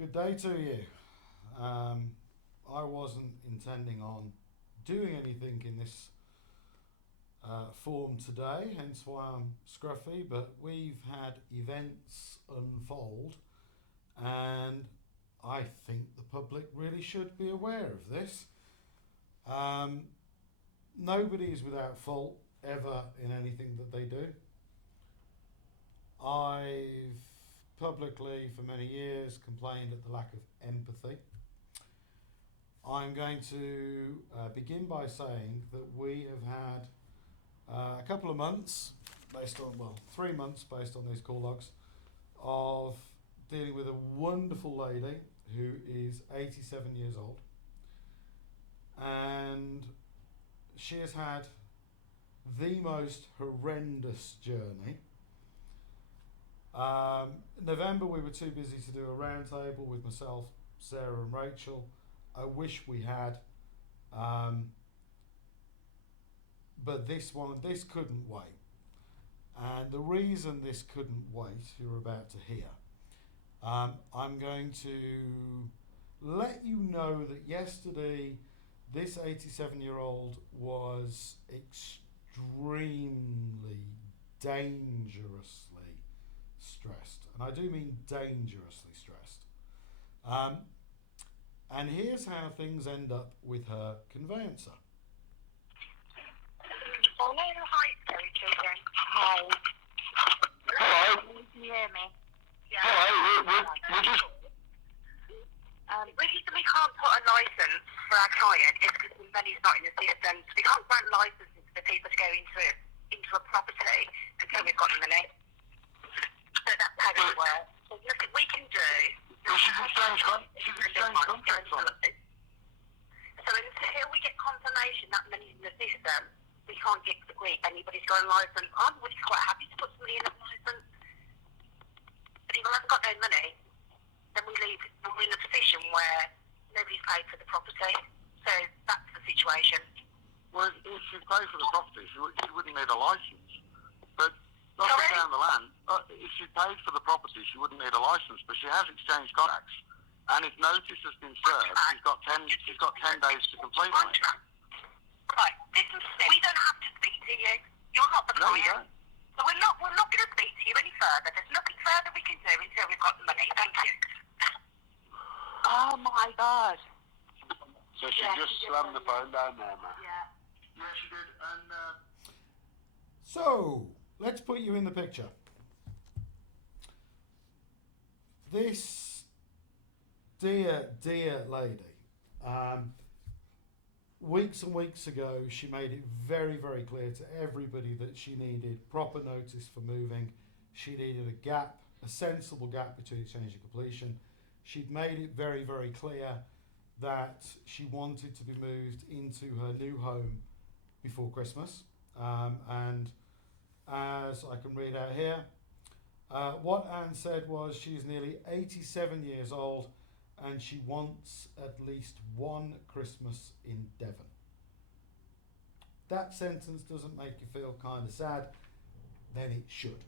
Good day to you. I wasn't intending on doing anything in this form today, hence why I'm scruffy, but we've had events unfold, and I think the public really should be aware of this. Um, Nobody is without fault ever in anything that they do. I've publicly for many years complained at the lack of empathy. I'm going to begin by saying that we have had a couple of months, based on, well, 3 months based on these call logs, of dealing with a wonderful lady who is 87 years old. And she has had the most horrendous journey. November, we were too busy to do a roundtable with myself, Sarah, and Rachel. I wish we had, but this couldn't wait. And the reason this couldn't wait, you're about to hear. I'm going to let you know that yesterday, this 87-year-old was extremely dangerously stressed, and I do mean dangerously stressed. And here's how things end up with her conveyancer. Hello, hi, Terry children. Hi. Hello. Can you hear me? Yeah. Hello. We just. The reason we can't put a licence for our client is because the money's not in the system. So we can't grant licences for people to go into a property until we've got the money. So that's how it works. So nothing we can do. She's exchanged contracts on it. So until we get confirmation that money's in the system, we can't get anybody's got a licence on. We're just quite happy to put somebody in a licence. But if we haven't got no money, then we're in a position where nobody's paid for the property. So that's the situation. Well, if she paid for the property, she wouldn't need a licence. But knocking down the land, if she paid for the property, she wouldn't need a licence. But she has exchanged contracts, and if notice has been served, she's got 10 days to complete on it. Right. Listen, we don't have to speak to you. You're not the No, you client. don't. So we're not going to speak to you any further. There's nothing further we can do until we've got the money. Thank you. Oh my God. So she just slammed the phone down there, man. Yeah. Yeah, she did. And So, let's put you in the picture. This dear lady, weeks and weeks ago, she made it very, very clear to everybody that she needed proper notice for moving. She needed a gap, a sensible gap between exchange and completion. She'd made it very, very clear that she wanted to be moved into her new home before Christmas. And as I can read out here, what Anne said was she's nearly 87 years old and she wants at least one Christmas in Devon. That sentence doesn't make you feel kind of sad, then it should.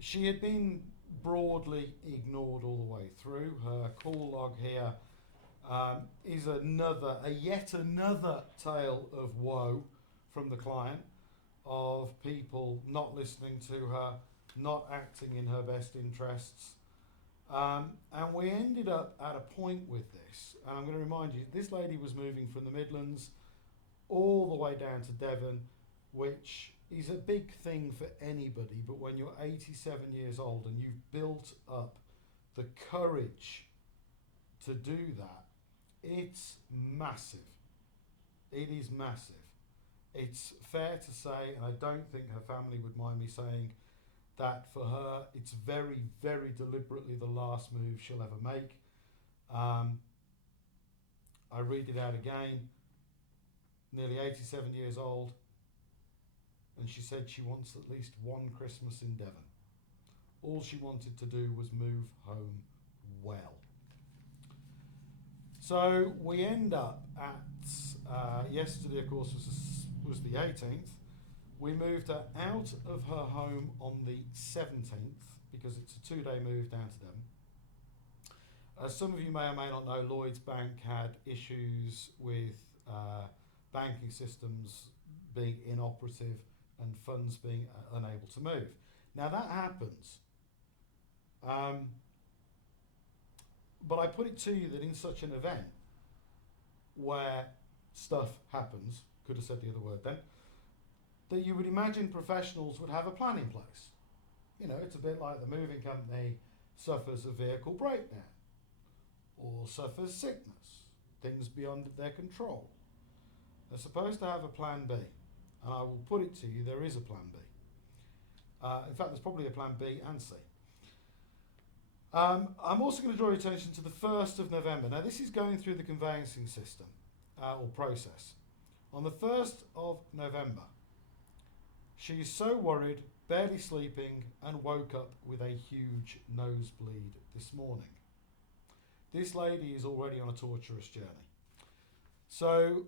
She had been broadly ignored all the way through. Her call log here is yet another tale of woe from the client, of people not listening to her, not acting in her best interests. And we ended up at a point with this, and I'm going to remind you, this lady was moving from the Midlands all the way down to Devon, which is a big thing for anybody, but when you're 87 years old and you've built up the courage to do that, it's massive. It is massive. It's fair to say, and I don't think her family would mind me saying, that for her, it's very, very deliberately the last move she'll ever make. I read it out again. Nearly 87 years old, and she said she wants at least one Christmas in Devon. All she wanted to do was move home well. So we end up at, yesterday of course was the 18th. We moved her out of her home on the 17th, because it's a 2-day move down to Devon. As some of you may or may not know, Lloyds Bank had issues with banking systems being inoperative and funds being unable to move. Now that happens. But I put it to you that in such an event where stuff happens, could have said the other word then, that you would imagine professionals would have a plan in place. You know, it's a bit like the moving company suffers a vehicle breakdown or suffers sickness, things beyond their control. They're supposed to have a plan B, and I will put it to you, there is a plan B. In fact, there's probably a plan B and C. I'm also going to draw your attention to the 1st of November. Now, this is going through the conveyancing system or process. On the 1st of November, she is so worried, barely sleeping, and woke up with a huge nosebleed this morning. This lady is already on a torturous journey. So,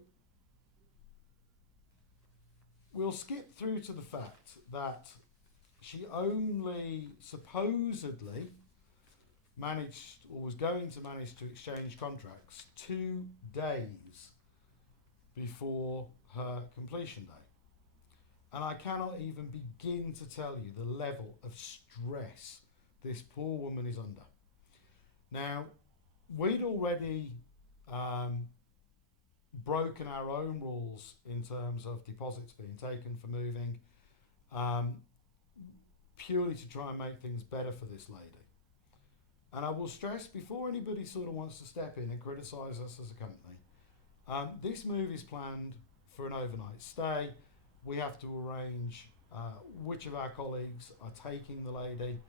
we'll skip through to the fact that she only supposedly managed, or was going to manage, to exchange contracts 2 days before her completion date. And I cannot even begin to tell you the level of stress this poor woman is under. Now, we'd already broken our own rules in terms of deposits being taken for moving, purely to try and make things better for this lady. And I will stress, before anybody sort of wants to step in and criticise us as a company, this move is planned for an overnight stay. We have to arrange which of our colleagues are taking the lady.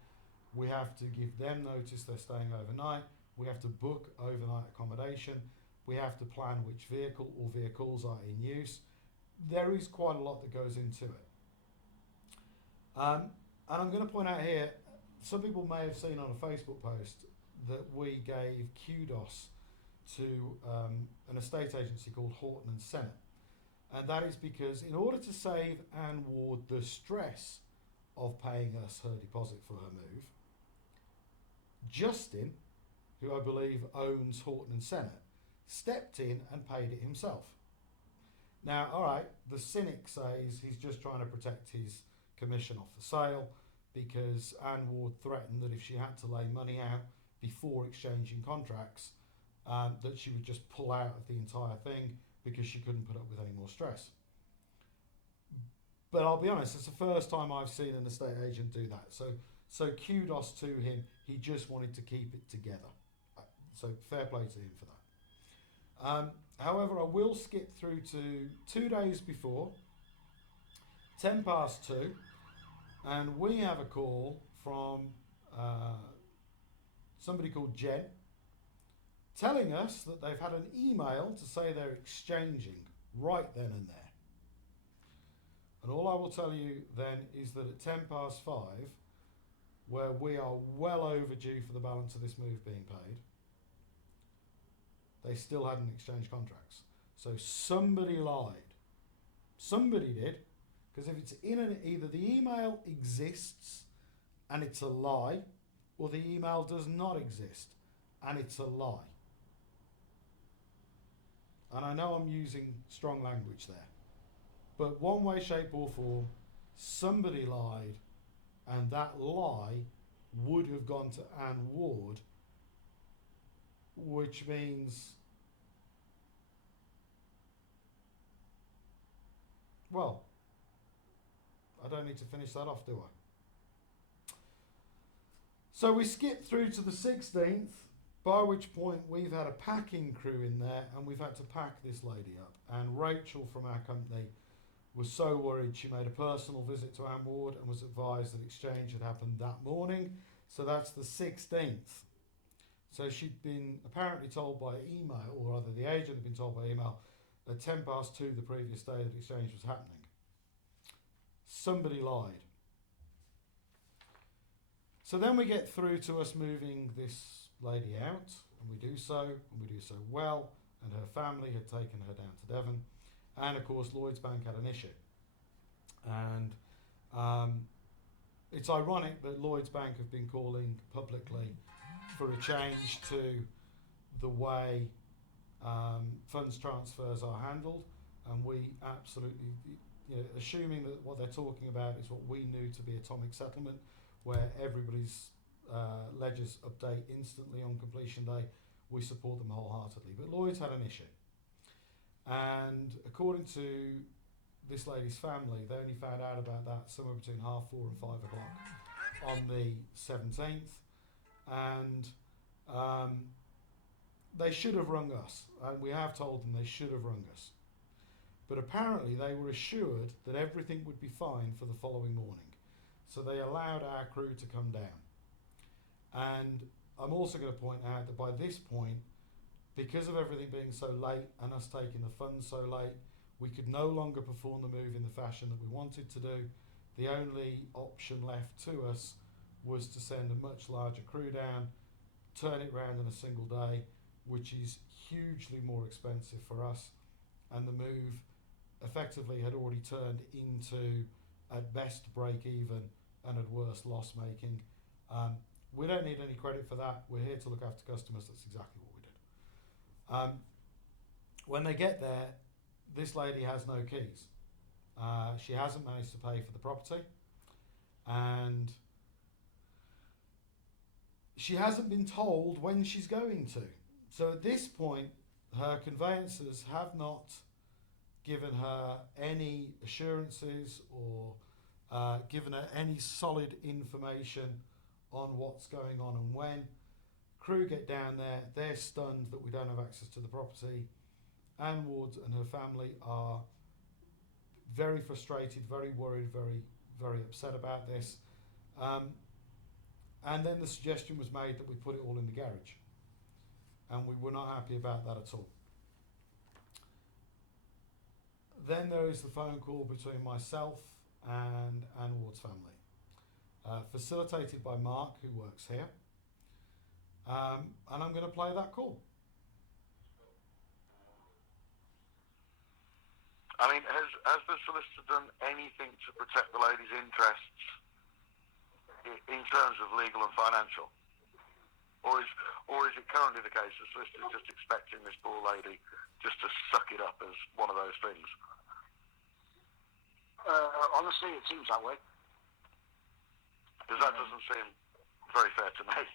We have to give them notice they're staying overnight. We have to book overnight accommodation. We have to plan which vehicle or vehicles are in use. There is quite a lot that goes into it. And I'm going to point out here, some people may have seen on a Facebook post that we gave kudos to an estate agency called Horton and Sennett. And that is because in order to save Anne Ward the stress of paying us her deposit for her move, Justin, who I believe owns Horton and Sennett, stepped in and paid it himself. Now, all right, the cynic says he's just trying to protect his commission off the sale, because Anne Ward threatened that if she had to lay money out before exchanging contracts, that she would just pull out of the entire thing because she couldn't put up with any more stress. But I'll be honest, it's the first time I've seen an estate agent do that. So kudos to him. He just wanted to keep it together. So fair play to him for that. However, I will skip through to 2 days before, 2:10, and we have a call from somebody called Jen, telling us that they've had an email to say they're exchanging right then and there. And all I will tell you then is that at 5:10, where we are well overdue for the balance of this move being paid, they still hadn't exchanged contracts. So somebody lied. Somebody did, because if it's either the email exists and it's a lie, or the email does not exist and it's a lie. And I know I'm using strong language there, but one way, shape or form, somebody lied, and that lie would have gone to Anne Ward, which means, well, I don't need to finish that off, do I? So we skip through to the 16th, by which point we've had a packing crew in there and we've had to pack this lady up. And Rachel from our company was so worried she made a personal visit to Anne Ward and was advised that exchange had happened that morning. So that's the 16th. So she'd been apparently told by email, or rather the agent had been told by email, at 2:10 the previous day that exchange was happening. Somebody lied. So then we get through to us moving this lady out, and we do so well, and her family had taken her down to Devon, and of course Lloyds Bank had an issue. And it's ironic that Lloyds Bank have been calling publicly for a change to the way funds transfers are handled, and we absolutely, assuming that what they're talking about is what we knew to be atomic settlement, where everybody's ledgers update instantly on completion day, we support them wholeheartedly. But Lloyds had an issue, and according to this lady's family, they only found out about that somewhere between 4:30 and 5 o'clock on the 17th, and they should have rung us, and we have told them they should have rung us. But apparently they were assured that everything would be fine for the following morning, so they allowed our crew to come down. And I'm also going to point out that by this point, because of everything being so late and us taking the funds so late, we could no longer perform the move in the fashion that we wanted to do. The only option left to us was to send a much larger crew down, turn it round in a single day, which is hugely more expensive for us, and the move effectively had already turned into, at best, break even, and at worst, loss making. We don't need any credit for that. We're here to look after customers. That's exactly what we did. When they get there, this lady has no keys. She hasn't managed to pay for the property, and she hasn't been told when she's going to. So at this point, her conveyancers have not given her any assurances or given her any solid information on what's going on and when. Crew get down there, they're stunned that we don't have access to the property. Anne Ward and her family are very frustrated, very worried, very, very upset about this. And then the suggestion was made that we put it all in the garage. And we were not happy about that at all. Then there is the phone call between myself and Anne Ward's family, facilitated by Mark, who works here. And I'm going to play that call. I mean, has the solicitor done anything to protect the lady's interests in terms of legal and financial? Or is it currently the case the solicitor is just expecting this poor lady just to suck it up as one of those things? Honestly, it seems that way. Because that doesn't seem very fair to me.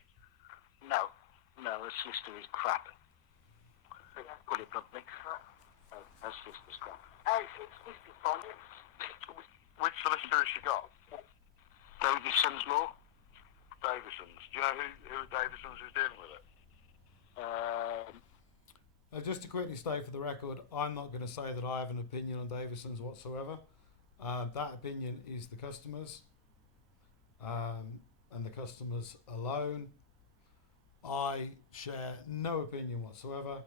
No, a solicitor is crap. Put it bluntly. A solicitor's crap. It's Mr. Bonnet. Which solicitor has she got? Davison's Law. Davison's. Do you know who Davison's is dealing with it? Just to quickly state for the record, I'm not going to say that I have an opinion on Davison's whatsoever. That opinion is the customers, and the customers alone. I share no opinion whatsoever.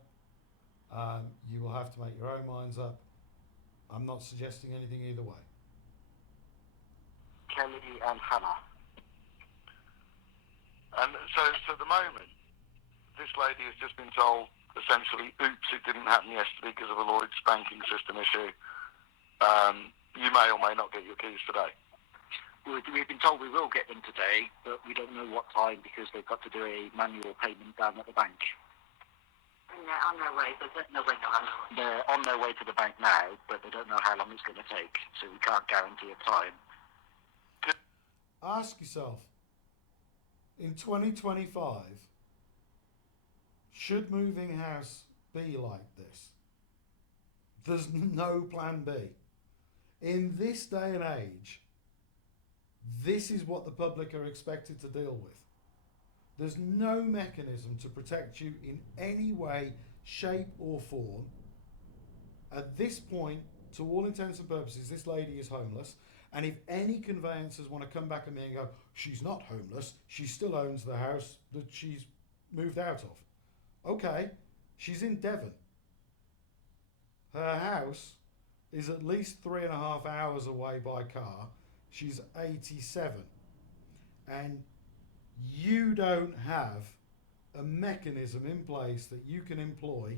You will have to make your own minds up. I'm not suggesting anything either way. Kelly and Hannah. And so at the moment, this lady has just been told, essentially, oops, it didn't happen yesterday because of a Lloyds banking system issue. You may or may not get your keys today. We've been told we will get them today, but we don't know what time because they've got to do a manual payment down at the bank. Yeah, on their way, but no way, no. They're on their way to the bank now, but they don't know how long it's going to take, so we can't guarantee a time. Ask yourself, in 2025, should moving house be like this? There's no plan B. In this day and age, this is what the public are expected to deal with. There's no mechanism to protect you in any way, shape or form. At this point, to all intents and purposes, this lady is homeless. And if any conveyancers want to come back at me and go, she's not homeless, she still owns the house that she's moved out of. Okay, she's in Devon. Her house is at least 3.5 hours away by car. She's 87. And you don't have a mechanism in place that you can employ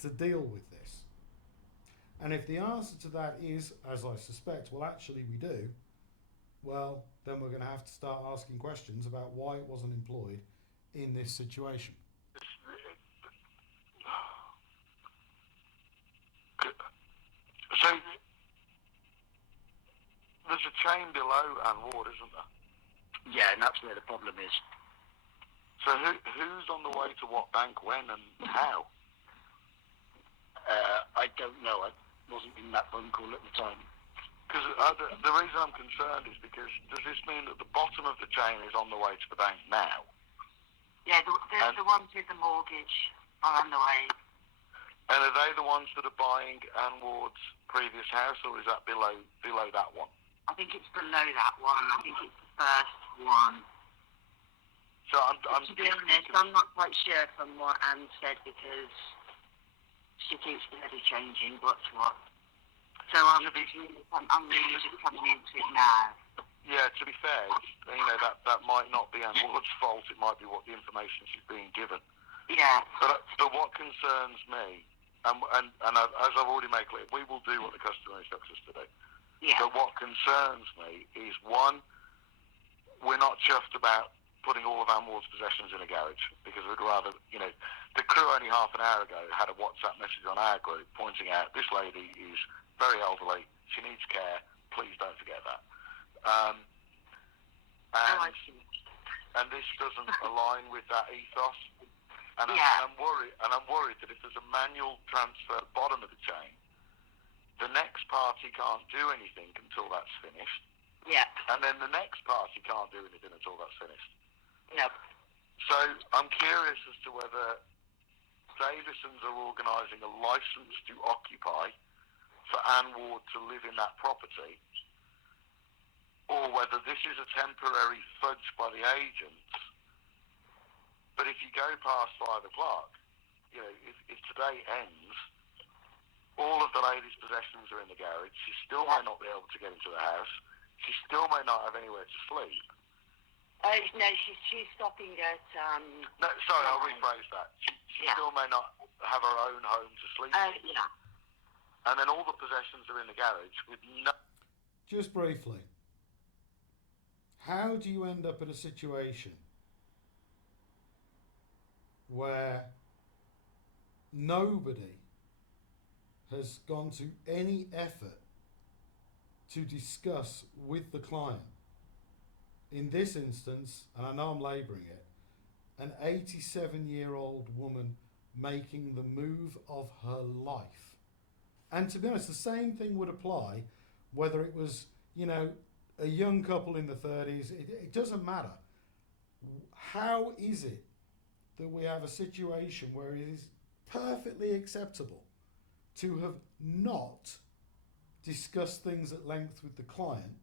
to deal with this. And if the answer to that is, as I suspect, well, actually we do, well, then we're going to have to start asking questions about why it wasn't employed in this situation. So there's a chain below Anne Ward, isn't there? Yeah, and that's where the problem is. So who's on the way to what bank, when, and how? I don't know. I wasn't in that phone call at the time. Because the reason I'm concerned is because does this mean that the bottom of the chain is on the way to the bank now? Yeah, the ones with the mortgage are on the way. And are they the ones that are buying Anne Ward's previous house, or is that below that one? I think it's below that one. I think it's the first one. So To be honest, I'm not quite sure from what Anne said because she keeps bloody changing what's what. So I'm really just coming into it now. Yeah, to be fair, that might not be Anne Ward's fault. It might be what the information she's being given. Yeah. But what concerns me, and as I've already made clear, we will do what the customer instructs us to do. Yeah. But what concerns me is, one, we're not chuffed about putting all of Anne Ward's possessions in a garage, because we'd rather, the crew only half an hour ago had a WhatsApp message on our group pointing out this lady is very elderly, she needs care, please don't forget that. I see. And this doesn't align with that ethos. And Yeah. I'm worried that if there's a manual transfer at the bottom of the chain, the next party can't do anything until that's finished. Yeah. And then the next party can't do anything until that's finished. No. So I'm curious as to whether Davisons are organising a licence to occupy for Anne Ward to live in that property, or whether this is a temporary fudge by the agents. But if you go past 5 o'clock, if today ends, all of the lady's possessions are in the garage. She still may not be able to get into the house. She still may not have anywhere to sleep. No, she's stopping at. No, sorry, I'll rephrase that. She Yeah. still may not have her own home to sleep in. Yeah. And then all the possessions are in the garage with no... Just briefly, how do you end up in a situation where nobody has gone to any effort to discuss with the client? In this instance, and I know I'm labouring it, an 87-year-old woman making the move of her life. And to be honest, the same thing would apply whether it was, a young couple in the 30s. It doesn't matter. How is it that we have a situation where it is perfectly acceptable to have not discussed things at length with the client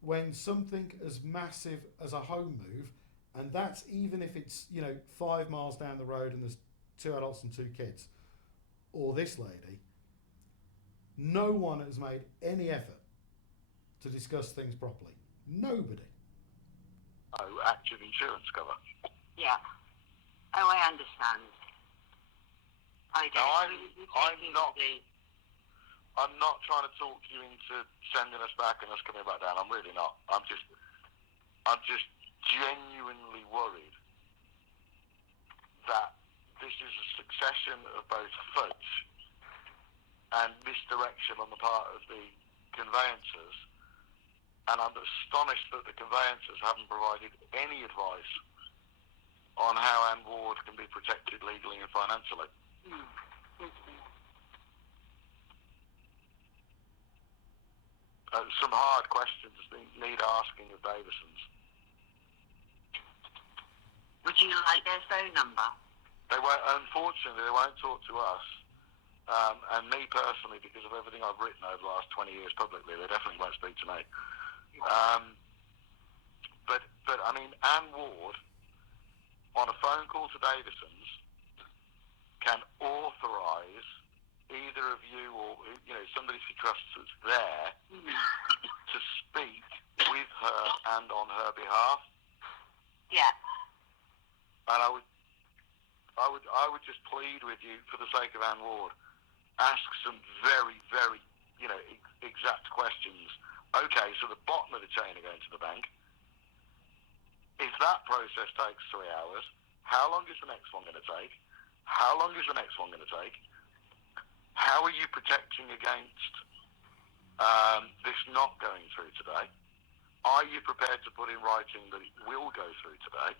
when something as massive as a home move, and that's even if it's 5 miles down the road and there's 2 adults and 2 kids, or this lady, no one has made any effort to discuss things properly. Nobody. Oh, active insurance cover. Yeah. Oh, I understand. I do. Now, I'm not trying to talk you into sending us back and us coming back down. I'm really not. I'm just genuinely worried that this is a succession of both fudge and misdirection on the part of the conveyancers, and I'm astonished that the conveyancers haven't provided any advice on how Anne Ward can be protected legally and financially. Some hard questions need asking of Davisons. Would you like their phone number? Unfortunately, they won't talk to us. And me personally, because of everything I've written over the last 20 years publicly, they definitely won't speak to me. But I mean, Anne Ward, on a phone call to Davisons, can authorise either of you or somebody she trusts that's there to speak with her and on her behalf. Yeah. And I would just plead with you, for the sake of Anne Ward, ask some very, very, exact questions Okay, so the bottom of the chain are going to the bank. If that process takes 3 hours, how long is the next one going to take? How long is the next one going to take? How are you protecting against this not going through today? Are you prepared to put in writing that it will go through today?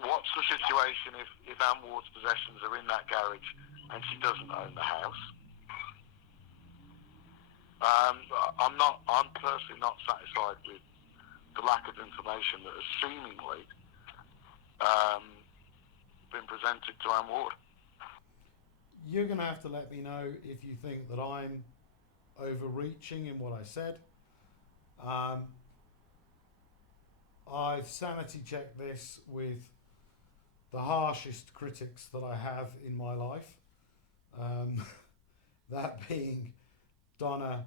What's the situation if Anne Ward's possessions are in that garage and she doesn't own the house? I'm personally not satisfied with the lack of information that has seemingly been presented to Anne Ward. You're going to have to let me know if you think that I'm overreaching in what I said. I've sanity checked this with the harshest critics that I have in my life, that being Donna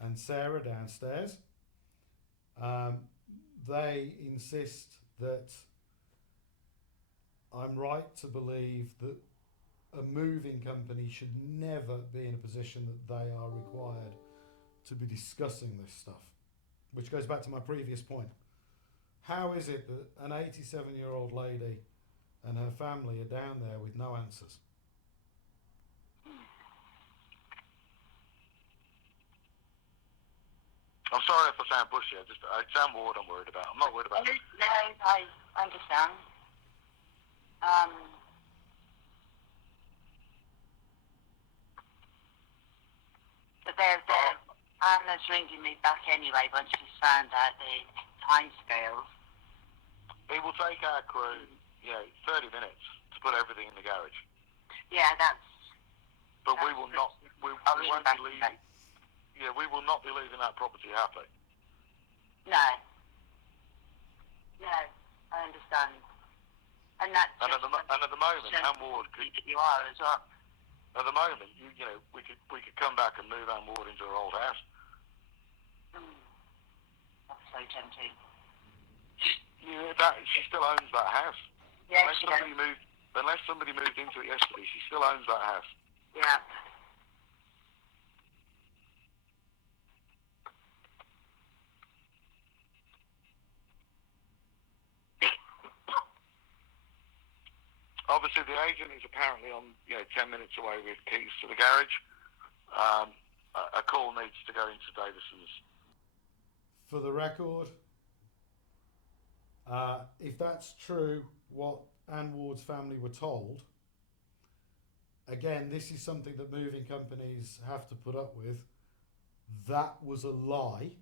and Sarah downstairs. They insist that I'm right to believe that a moving company should never be in a position that they are required to be discussing this stuff, which goes back to my previous point. How is it that an 87-year-old lady and her family are down there with no answers? I'm sorry if I sound pushy. It's Anne Ward I'm worried about. I'm not worried about it. No, I understand. But Anna's ringing me back anyway once she's found out the timescales. It will take our crew, 30 minutes to put everything in the garage. Yeah, But we will not. We won't be leaving. Yeah, we will not be leaving that property happy. No, I understand. And that's at the moment, Anne Ward could. You are as well. At the moment, we could come back and move Anne Ward into her old house. That's so tempting. Yeah, she still owns that house. Yeah, unless somebody moved into it yesterday, she still owns that house. Yeah. Obviously, the agent is apparently on 10 minutes away with keys to the garage. A call needs to go into Davison's. For the record, if that's true, what Anne Ward's family were told, again, this is something that moving companies have to put up with. That was a lie.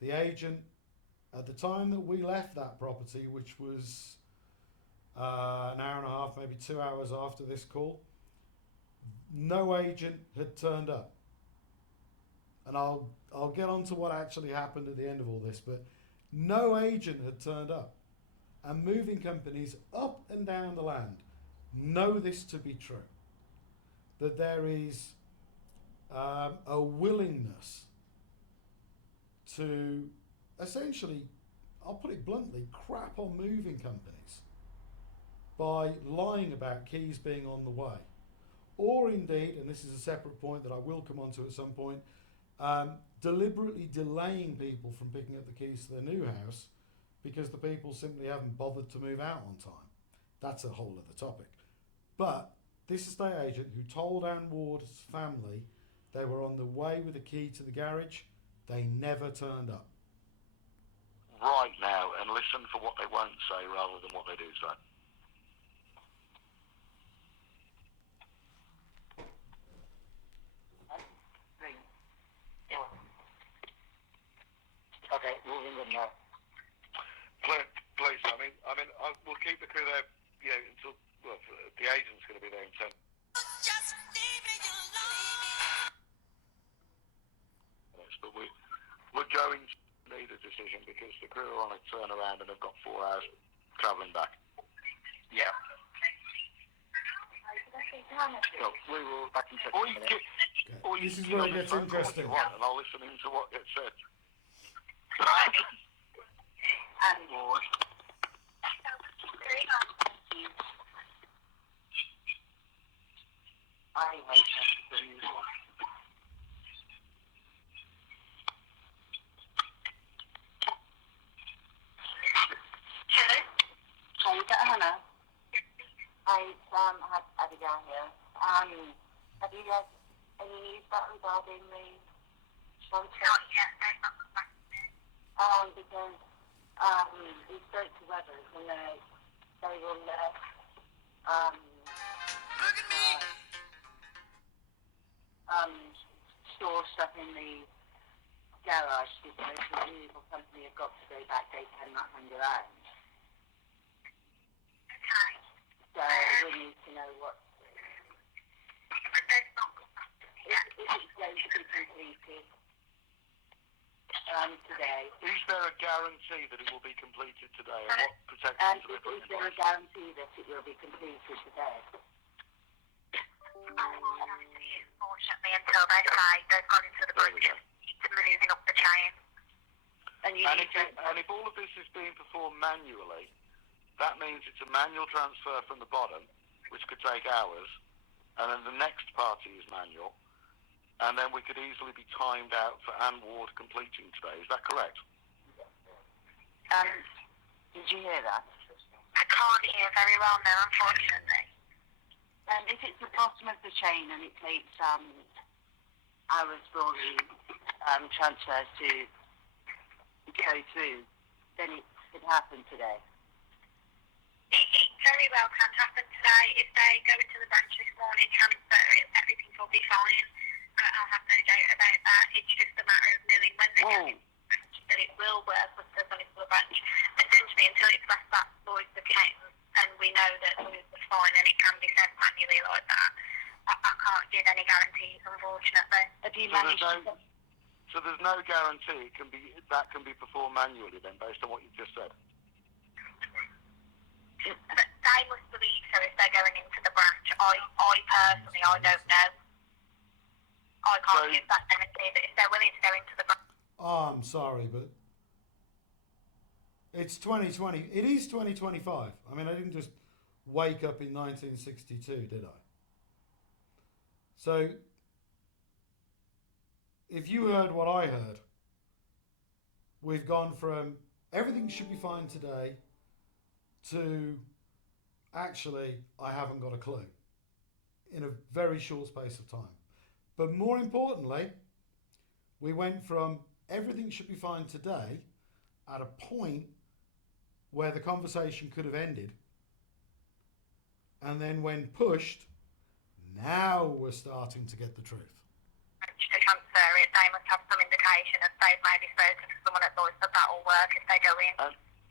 The agent, at the time that we left that property, which was an hour and a half, maybe 2 hours after this call, no agent had turned up. And I'll get on to what actually happened at the end of all this, but no agent had turned up. And moving companies up and down the land know this to be true. That there is a willingness to essentially, I'll put it bluntly, crap on moving companies by lying about keys being on the way. Or indeed, and this is a separate point that I will come on to at some point, deliberately delaying people from picking up the keys to their new house because the people simply haven't bothered to move out on time. That's a whole other topic. But this estate agent who told Anne Ward's family they were on the way with a key to the garage, they never turned up. Right now, and listen for what they won't say rather than what they do say. Okay, we'll ring them now. Please, we'll keep the crew there, until, the agent's going to be there in 10. Just leave me alone. But we're going to need a decision because the crew are on a turnaround and have got 4 hours travelling back. Yeah. We will back in touch. This is where it gets interesting. And I'll listen into what gets said. Anne Ward. I hate that. here. Have you had any news back regarding the transfer? Not yet. They've not come back to me. Because we spoke to Weathers and they will Look at me. store stuff in the garage because the removal company have got to go back. They cannot hang around. Okay. So we need to know what. But they've not got back to me yet. It's going to be completed today. Is there a guarantee that it will be completed today, and what protections are they putting Is in there a place? guarantee that it will be completed today? Unfortunately, until they say they've gone into the There we budget, go. it's moving up the chain. And if all of this is being performed manually, that means it's a manual transfer from the bottom, which could take hours, and then the next party is manual, and then we could easily be timed out for Anne Ward completing today. Is that correct? Did you hear that? I can't hear very well now, unfortunately. If it's the bottom of the chain and it takes hours for the transfers to go through, then it could happen today. It very well can happen today. If they go into the branch this morning, transfer it, everything will be fine. I'll have no doubt about that. It's just a matter of knowing when they go into the branch that it will work once they've gone into the branch. Essentially, until it's left that Lloyd's account and we know that Lloyd's is fine and it can be sent manually like that, I can't give any guarantees, unfortunately. Have you managed to... So there's no guarantee that can be performed manually then, based on what you've just said? But they must believe so if they're going into the branch. I personally, I don't know. I can't give that guarantee, but if they're willing to go into the branch... Oh, I'm sorry, but it's 2020. It is 2025. I mean, I didn't just wake up in 1962, did I? So, if you heard what I heard, we've gone from everything should be fine today to actually I haven't got a clue in a very short space of time. But more importantly, we went from everything should be fine today at a point where the conversation could have ended, and then when pushed, now we're starting to get the truth. To transfer it, they must have some indication if they've maybe spoken to someone at Lloyd's that will work if they go in.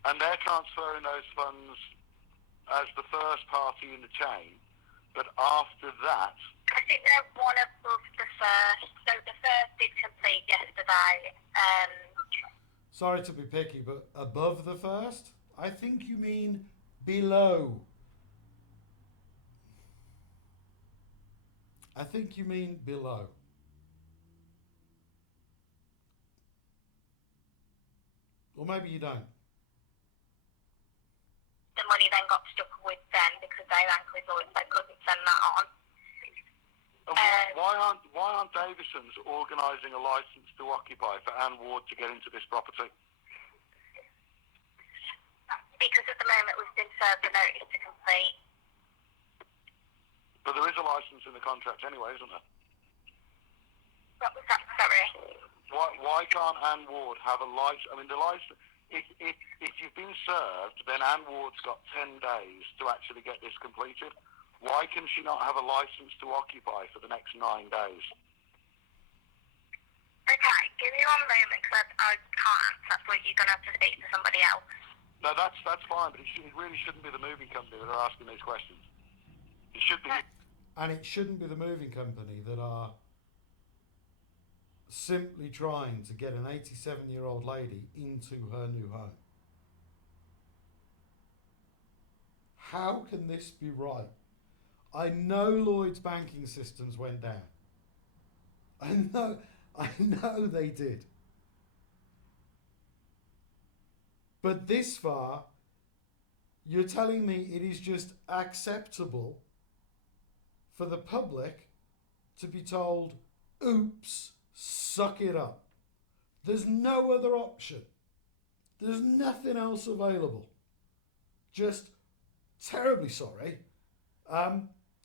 And they're transferring those funds as the first party in the chain, but after that... I think they're one above the first. So the first did complete yesterday. Sorry to be picky, but above the first? I think you mean below. I think you mean below. Or maybe you don't. The money then got stuck with them because they rang with Lloyd's. They couldn't send that on. Why aren't Davisons organising a licence to occupy for Anne Ward to get into this property? Because at the moment we've been served a notice to complete. But there is a licence in the contract anyway, isn't there? What was that, sorry? Why can't Anne Ward have a license? I mean, the license... If you've been served, then Anne Ward's got 10 days to actually get this completed. Why can she not have a licence to occupy for the next 9 days? Okay, give me one moment because I can't answer that for you. You're going to have to speak to somebody else. No, that's fine, but it really shouldn't be the moving company that are asking these questions. It should be... And it shouldn't be the moving company that are simply trying to get an 87-year-old lady into her new home. How can this be right? I know Lloyd's banking systems went down. I know they did. But this far, you're telling me it is just acceptable for the public to be told, oops, suck it up. There's no other option. There's nothing else available. Just terribly sorry.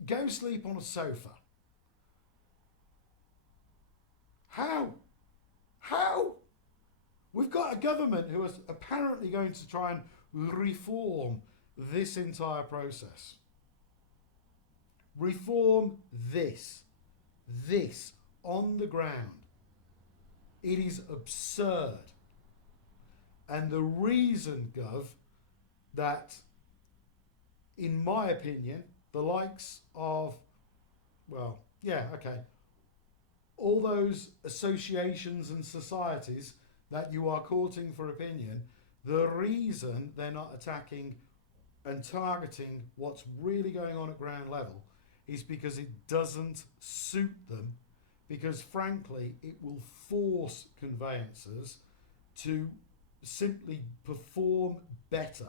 go sleep on a sofa. How? How? We've got a government who is apparently going to try and reform this entire process. Reform this on the ground. It is absurd. And the reason, Gov, that, in my opinion, the likes of, well, yeah, okay, all those associations and societies that you are courting for opinion, the reason they're not attacking and targeting what's really going on at ground level is because it doesn't suit them, because frankly it will force conveyancers to simply perform better.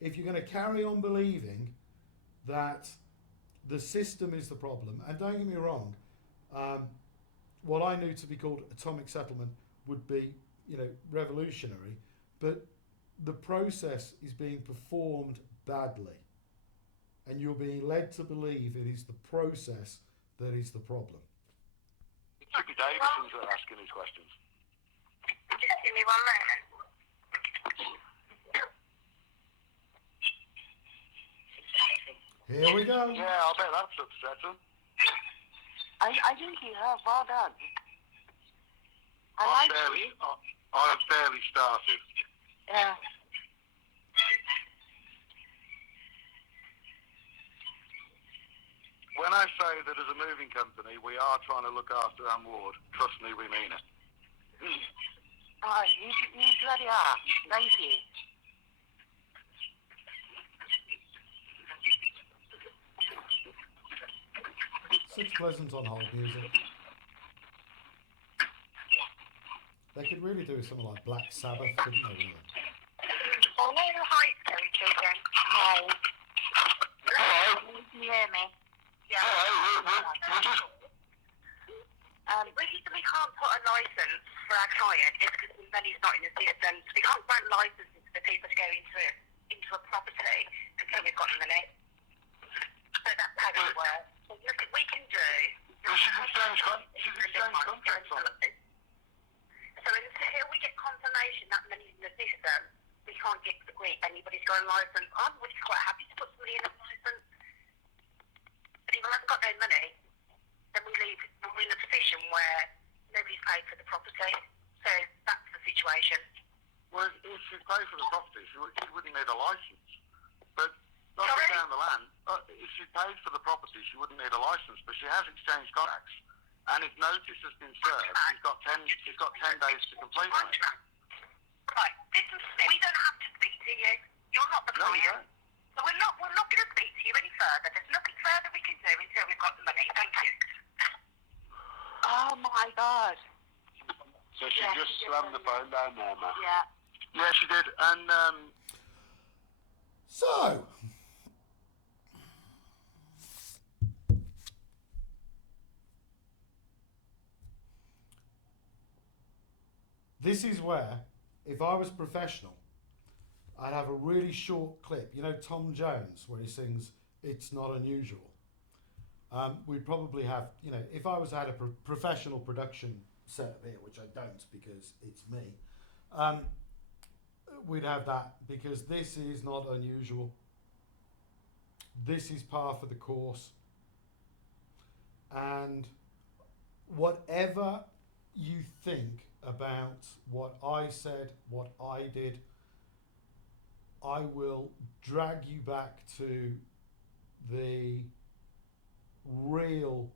If you're going to carry on believing that the system is the problem, and don't get me wrong, what I knew to be called atomic settlement would be, revolutionary, but the process is being performed badly, and you're being led to believe it is the process that is the problem. Chippy Davidson's asking these questions. Just give me 1 moment. Here we go. Yeah, I bet that's upsetting. I think you have. Well done. I like you. I've barely started. Yeah. When I say that as a moving company, we are trying to look after Anne Ward, trust me, we mean it. Oh, you bloody are. Thank you. Such pleasant on hold music. They could really do something like Black Sabbath, couldn't they, really? Hello, hi, Scary Children. Hi. Hello. Can you hear me? Yeah. The reason we can't put a licence for our client is because the money's not in the system. So we can't grant licences for people to go into a property until we've got the money. So that's how it works. So nothing we can do. She's exchanged contracts on it. So until we get confirmation that money's in the system, we can't get anybody's got a licence. I'm really quite happy to put somebody in a licence. But if we haven't got no money, then we're in a position where nobody's paid for the property. So that's the situation. Well, if she paid for the property, she wouldn't need a licence. But nothing down the land. If she paid for the property, she wouldn't need a licence. But she has exchanged contracts, and if notice has been served, she's got 10 days to complete on it. Right. Listen, we don't have to speak to you. You're not the No, you client. don't. So we're not going to speak to you any further. There's nothing further we can do until we've got the money. Thank you. Oh my God. So she just slammed the phone down there, man. Yeah. Yeah, she did. And So, this is where, if I was professional, I'd have a really short clip. You know Tom Jones, where he sings "It's Not Unusual." We'd probably have, if I was at a professional production setup here, which I don't because it's me, we'd have that, because this is not unusual. This is par for the course. And whatever you think about what I said, what I did, I will drag you back to the real,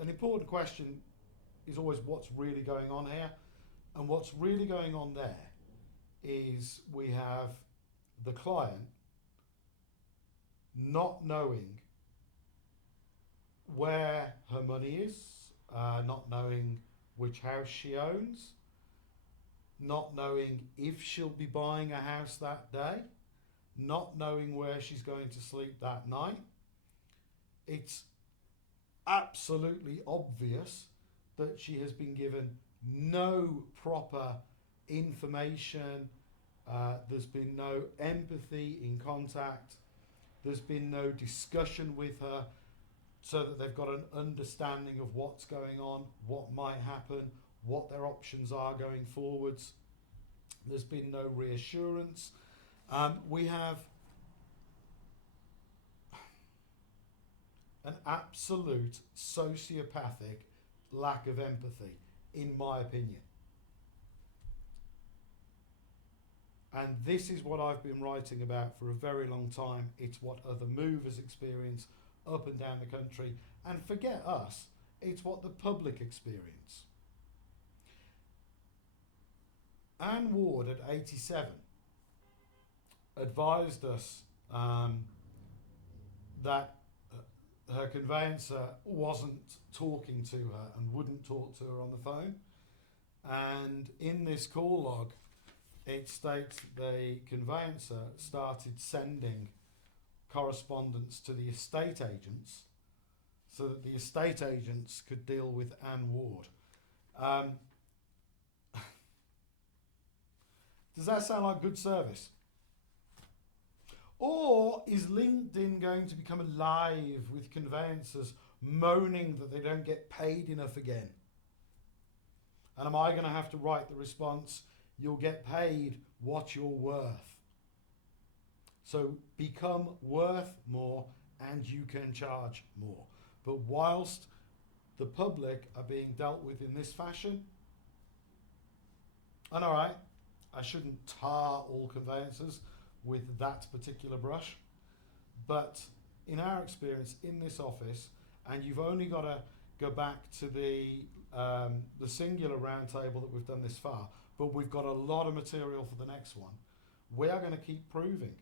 an important question is always what's really going on here. And what's really going on there is we have the client not knowing where her money is, not knowing which house she owns, not knowing if she'll be buying a house that day, not knowing where she's going to sleep that night. It's absolutely obvious that she has been given no proper information. There's been no empathy in contact. There's been no discussion with her so that they've got an understanding of what's going on, what might happen, what their options are going forwards. There's been no reassurance. We have an absolute sociopathic lack of empathy, in my opinion. And this is what I've been writing about for a very long time. It's what other movers experience up and down the country. And forget us, it's what the public experience. Anne Ward at 87 advised us that her conveyancer wasn't talking to her and wouldn't talk to her on the phone. And in this call log, it states the conveyancer started sending correspondence to the estate agents so that the estate agents could deal with Anne Ward. Does that sound like good service? Or is LinkedIn going to become alive with conveyancers moaning that they don't get paid enough again? And am I going to have to write the response, you'll get paid what you're worth? So become worth more and you can charge more. But whilst the public are being dealt with in this fashion, and all right, I shouldn't tar all conveyancers with that particular brush, but in our experience in this office, and you've only got to go back to the singular roundtable that we've done this far, but we've got a lot of material for the next one. We are going to keep proving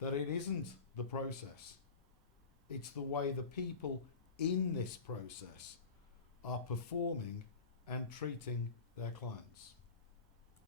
that it isn't the process, it's the way the people in this process are performing and treating their clients.